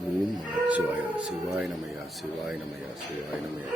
ஓம் நமச்சிவாய சிவாய நமயா சிவாய நமயா சிவாய நமயா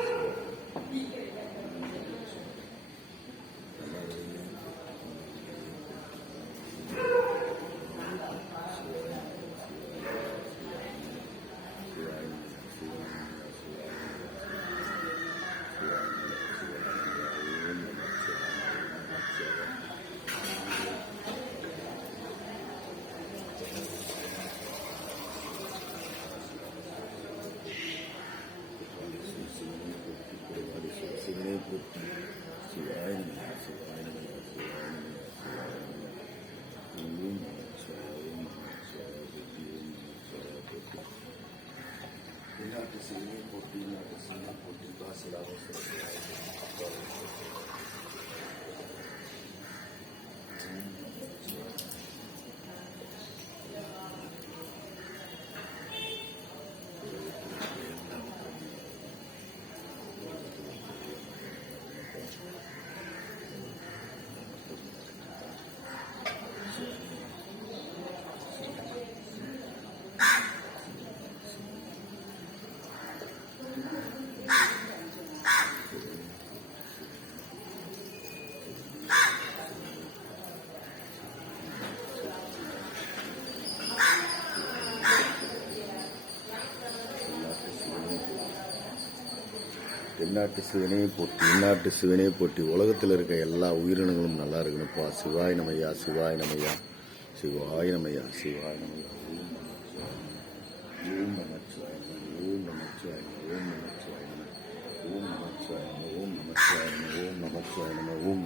தென்னாட்டு சிவனே போட்டி இந்நாட்டு சிவனே போட்டி உலகத்தில் இருக்க எல்லா உயிரினங்களும் நல்லா இருக்கணும்ப்பா. சிவாய நமயா சிவாய நமயா சிவாய நமயா சிவாய நமயா ஓம் நமச்சிவாய ஓம் நமச்சிவாய ஓம் நமச்சிவாய ஓம் நமச்சிவாய ஓம் நமச்சிவாய ஓம் நமச்சிவாய ஓம் நமச்சிவாய ஓம்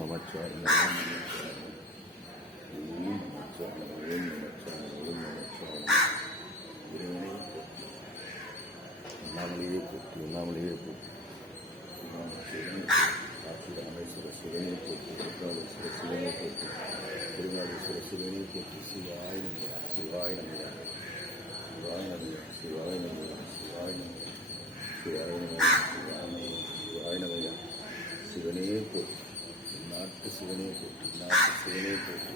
நமச்சிவாய ஓம் நமச்சிவாய ஓம் நமச்சிவாய இறைவனே உண்ணாமலேயே போட்டி உண்ணாமலேயே போட்டி ராமேஸ்வர சிவனை போட்டு திருநாளேஸ்வர சிவனை போட்டு திருநாளேஸ்வர சிவனை போட்டு சிவாய நமயா சிவாய நமயா சிவாய நமயா சிவாய நமயா சிவாய நமயா சிவாய நமயா சிவாய நமயா சிவனே போட்டு நாட்டு சிவனே போட்டு நாட்டு சிவனே போட்டு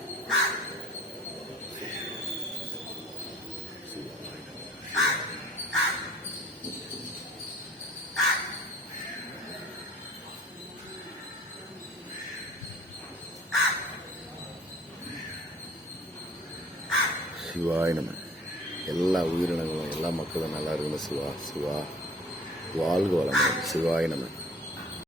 சிவாய நம. எல்லா உயிரினங்களும் எல்லா மக்களும் நல்லா இருக்கணும். சிவா சிவா வாழ்க வளமுடன். சிவாய நம.